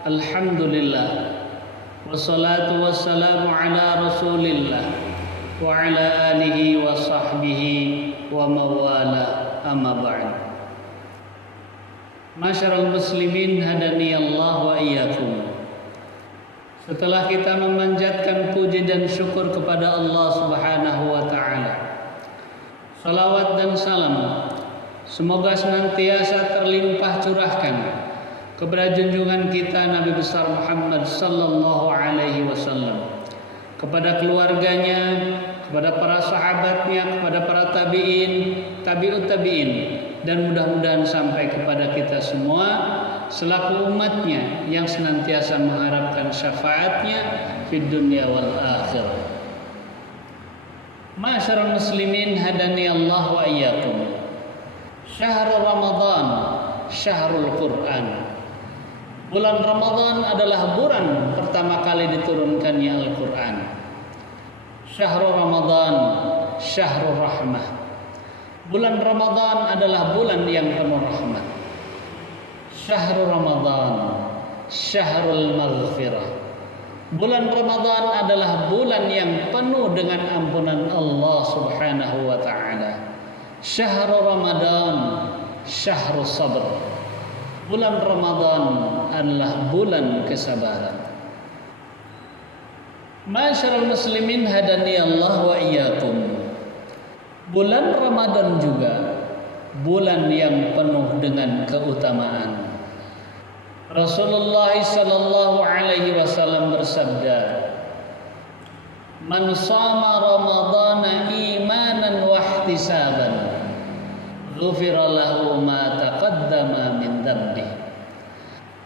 Alhamdulillah. Wassalatu wassalamu ala Rasulillah wa ala alihi wa sahbihi wa mawala, amma ba'd. Masyarul muslimin hadani Allah wa iyyakum. Setelah kita memanjatkan puji dan syukur kepada Allah Subhanahu wa taala, salawat dan salam semoga senantiasa terlimpah curahkan kepada junjungan kita Nabi besar Muhammad sallallahu alaihi wasallam, kepada keluarganya, kepada para sahabatnya, kepada para tabi'in, tabi'ut tabi'in, dan mudah-mudahan sampai kepada kita semua selaku umatnya yang senantiasa mengharapkan syafaatnya di dunia wal akhirah. Ma'asyiral muslimin hadani Allah wa iyyakum. Syahrul Ramadan, syahrul Quran. Bulan Ramadan adalah bulan pertama kali diturunkannya Al-Quran. Syahrul Ramadan, syahrul rahmah. Bulan Ramadan adalah bulan yang penuh rahmat. Syahrul Ramadan, syahrul maghfirah. Bulan Ramadan adalah bulan yang penuh dengan ampunan Allah Subhanahu wa taala. Syahrul Ramadan, syahrul sabr. Bulan Ramadan adalah bulan kesabaran. Masyarul muslimin hadani Allah wa iyyakum. Bulan Ramadan juga bulan yang penuh dengan keutamaan. Rasulullah sallallahu alaihi wasallam bersabda, "Man shama Ramadhana imanan wa ihtisaban, ghufira lahu ma taqaddama min dhanbi."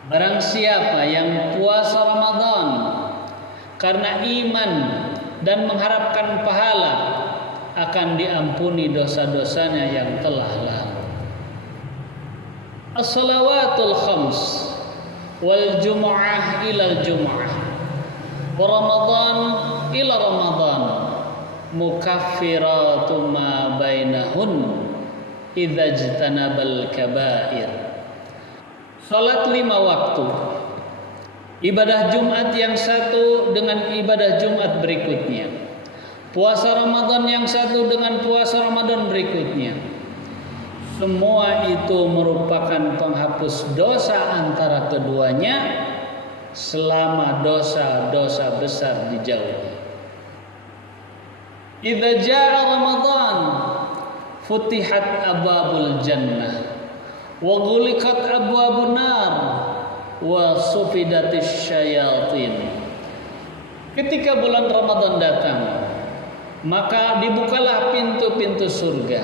Barang siapa yang puasa Ramadan karena iman dan mengharapkan pahala, akan diampuni dosa-dosanya yang telah lalu. As-salawatul khams wal jumu'ah ilal jumu'ah wa Ramadan ila Ramadan mukaffiratu ma bainahun idza jtanabal kabair. Salat 5 waktu, ibadah Jumat yang satu dengan ibadah Jumat berikutnya, puasa Ramadan yang satu dengan puasa Ramadan berikutnya, semua itu merupakan penghapus dosa antara keduanya selama dosa-dosa besar dijauhi. Idza jaa Ramadan futihat abwabul jannah wa ghuliqat abwabun nar wa sufidatis syayatin. Ketika bulan Ramadan datang, maka dibukalah pintu-pintu surga,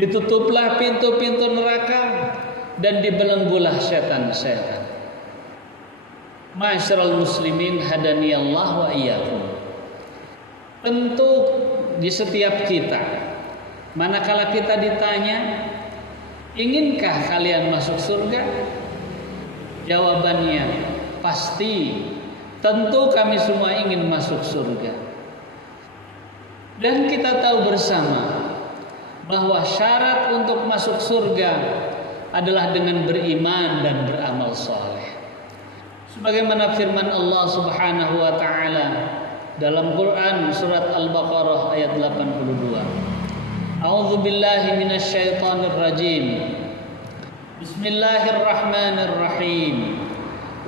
ditutuplah pintu-pintu neraka, dan dibelenggulah setan-setan. Ma'asyiral muslimin hadani Allah wa iyyakum. Tentu di setiap kita, manakala kita ditanya, inginkah kalian masuk surga? Jawabannya pasti, tentu kami semua ingin masuk surga. Dan kita tahu bersama bahwa syarat untuk masuk surga adalah dengan beriman dan beramal saleh. Sebagaimana firman Allah Subhanahu wa taala dalam Quran surat Al-Baqarah ayat 82. A'udzu billahi minasyaitonir rajim. Bismillahirrahmanirrahim.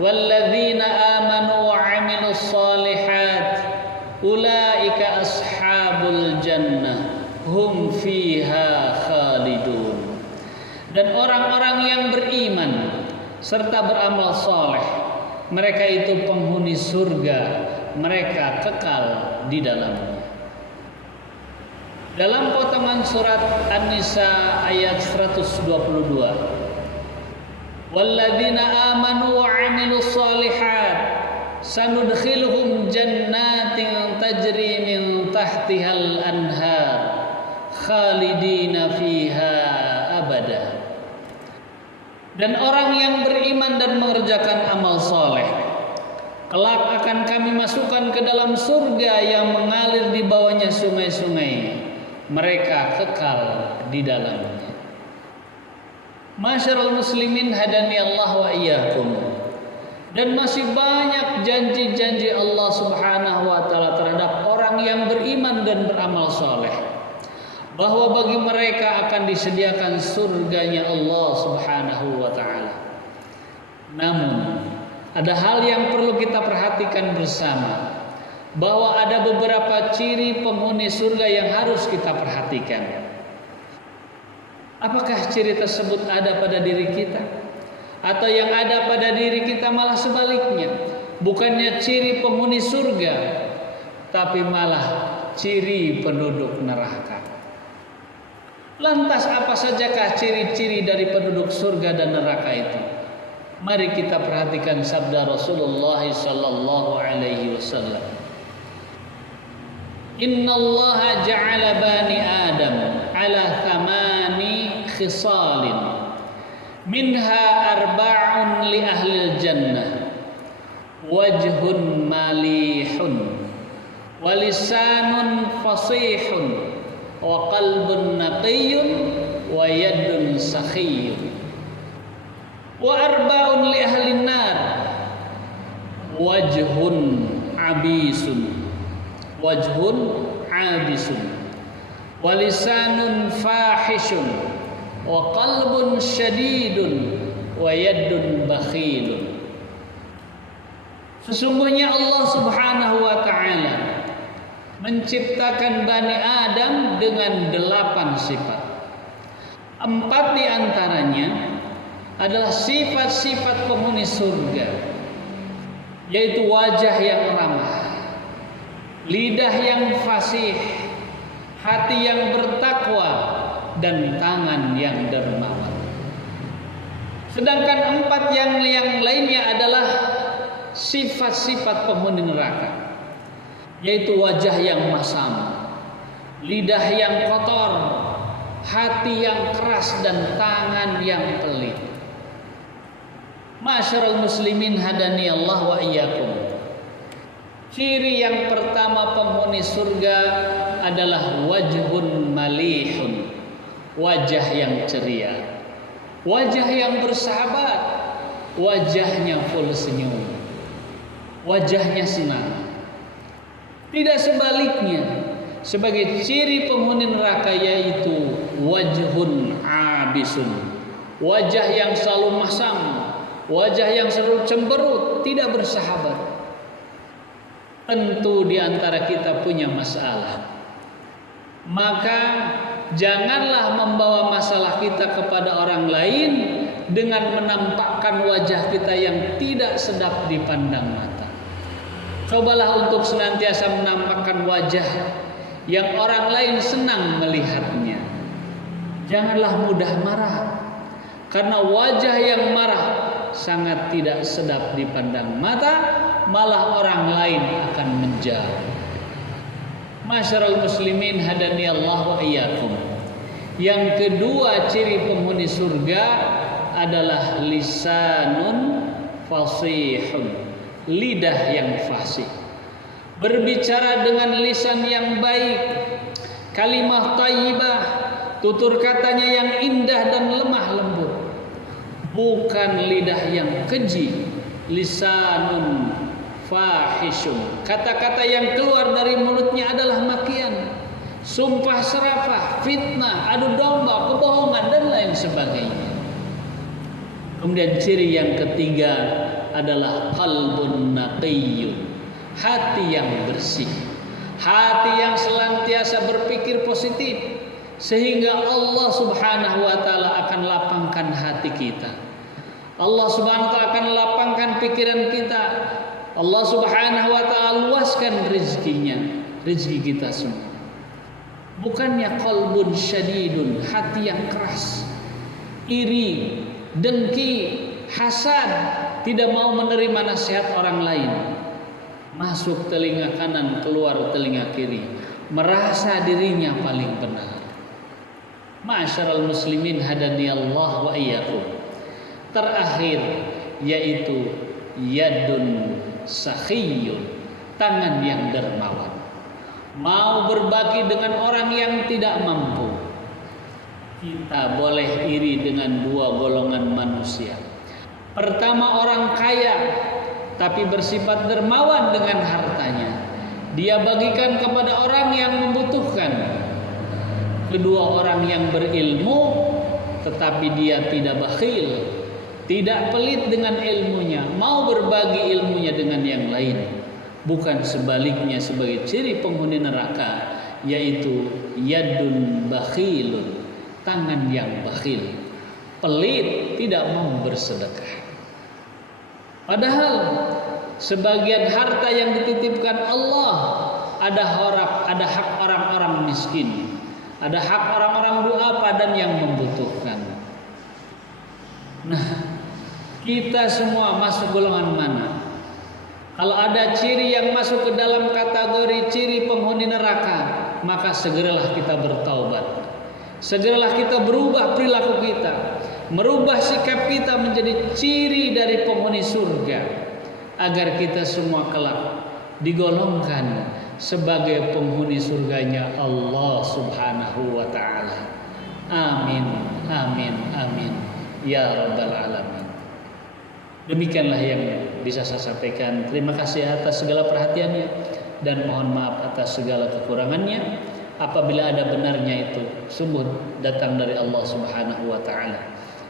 Walladzina amanu wa 'amilus shalihat ulaika ashabul jannah hum fiha khalidun. Dan orang-orang yang beriman serta beramal saleh, mereka itu penghuni surga, mereka kekal di dalamnya. Dalam potongan surat An-Nisa ayat 122, walladzina amanu wa 'amilus shalihat sanudkhiluhum jannatin tajri min tahtihal anhar khalidina fiha abada. Dan orang yang beriman dan mengerjakan amal soleh, kelak akan kami masukkan ke dalam surga yang mengalir di bawahnya sungai-sungai, mereka kekal di dalamnya. Masyarul muslimin hadani Allah wa iyyakum. Dan masih banyak janji-janji Allah Subhanahu wa taala terhadap orang yang beriman dan beramal soleh, bahwa bagi mereka akan disediakan surganya Allah Subhanahu wa taala. Namun ada hal yang perlu kita perhatikan bersama, bahwa ada beberapa ciri penghuni surga yang harus kita perhatikan. Apakah ciri tersebut ada pada diri kita? Atau yang ada pada diri kita malah sebaliknya, bukannya ciri penghuni surga, tapi malah ciri penduduk neraka. Lantas apa sajakah ciri-ciri dari penduduk surga dan neraka itu? Mari kita perhatikan sabda Rasulullah sallallahu alaihi wasallam. Inna Allah ja'ala bani Adam ala thamani khisalin, minha arba'un li ahlil jannah, wajhun malihun, walisanun fasihun, wa qalbun naqiyyun, wa yadun sakhiyyun. Wa arba'un li ahlin nar, wajhun abisun, walisanun fahishun, wa qalbun syadidun, wa yadun bakhilun. Sesungguhnya Allah Subhanahu wa taala menciptakan Bani Adam dengan 8 sifat. 4 di antaranya adalah sifat-sifat penghuni surga, yaitu wajah yang ramah, lidah yang fasih, hati yang bertakwa, dan tangan yang dermawan. Sedangkan 4 yang lainnya adalah sifat-sifat penghuni neraka, yaitu wajah yang masam, lidah yang kotor, hati yang keras, dan tangan yang pelit. Ma'asyiral muslimin hadani Allah wa iyyakum. Ciri yang pertama penghuni surga adalah wajhun malihun, wajah yang ceria, wajah yang bersahabat, wajahnya full senyum, wajahnya senang. Tidak sebaliknya, sebagai ciri penghuni neraka yaitu wajhun abisun, wajah yang selalu masam, wajah yang selalu cemberut, tidak bersahabat. Tentu di antara kita punya masalah, maka janganlah membawa masalah kita kepada orang lain dengan menampakkan wajah kita yang tidak sedap dipandang mata. Cobalah untuk senantiasa menampakkan wajah yang orang lain senang melihatnya. Janganlah mudah marah, karena wajah yang marah sangat tidak sedap dipandang mata, malah orang lain akan menjauh. Masyarul muslimin hadani Allah wa iyyakum. Yang kedua ciri penghuni surga adalah lisanun fasihun, lidah yang fasih, berbicara dengan lisan yang baik, kalimah thayyibah, tutur katanya yang indah dan lemah lembut, bukan lidah yang keji. Lisanun fahishun, kata-kata yang keluar dari mulutnya adalah makian, sumpah serapah, fitnah, adu domba, kebohongan, dan lain sebagainya. Kemudian ciri yang ketiga adalah qalbun naqiyyun, hati yang bersih, hati yang senantiasa berpikir positif, sehingga Allah Subhanahu wa taala akan lapangkan hati kita. Allah Subhanahu wa taala akan lapangkan pikiran kita. Allah Subhanahu wa taala luaskan rezeki kita semua. Bukannya qalbun syadidun, hati yang keras, iri, dengki, hasad, tidak mau menerima nasihat orang lain, masuk telinga kanan, keluar telinga kiri, merasa dirinya paling benar. Ma'asyiral muslimin hadani Allah wa iyyakum. Terakhir yaitu yadun sakhiyyun, tangan yang dermawan, mau berbagi dengan orang yang tidak mampu. Kita boleh iri dengan 2 golongan manusia. Pertama, orang kaya tapi bersifat dermawan dengan hartanya. Dia bagikan kepada orang yang membutuhkan. Kedua, orang yang berilmu tetapi dia tidak bakhil, tidak pelit dengan ilmunya, mau berbagi ilmunya dengan yang lain. Bukan sebaliknya sebagai ciri penghuni neraka, yaitu yadun bakhilun, tangan yang bakhil, pelit, tidak mau bersedekah. Padahal sebagian harta yang dititipkan Allah ada hak orang-orang miskin, ada hak orang-orang duafa dan yang membutuhkan. Nah, kita semua masuk golongan mana? Kalau ada ciri yang masuk ke dalam kategori ciri penghuni neraka, maka segeralah kita bertaubat. Segeralah kita berubah perilaku kita, merubah sikap kita menjadi ciri dari penghuni surga, agar kita semua kelak digolongkan sebagai penghuni surganya Allah Subhanahu wa taala. Amin, amin, amin ya rabbal alamin. Demikianlah yang bisa saya sampaikan. Terima kasih atas segala perhatiannya dan mohon maaf atas segala kekurangannya. Apabila ada benarnya itu sungguh datang dari Allah Subhanahu wa taala.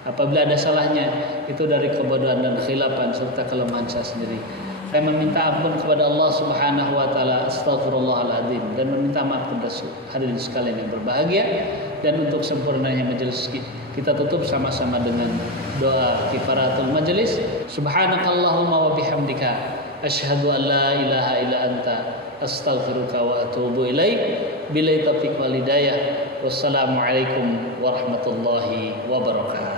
Apabila ada salahnya itu dari kebodohan dan khilafan serta kelemahan saya sendiri. Saya meminta ampun kepada Allah Subhanahu wa taala, astagfirullahaladzim, dan meminta maaf kepada hadirin sekalian yang berbahagia. Dan untuk sempurnanya majelis kita tutup sama-sama dengan doa kifaratul majelis. Subhanakallahumma wa bihamdika asyhadu an la ilaha illa anta astaghfiruka wa atubu ilaik. Billahi taufiq wal hidayah. Wassalamualaikum warahmatullahi wabarakatuh.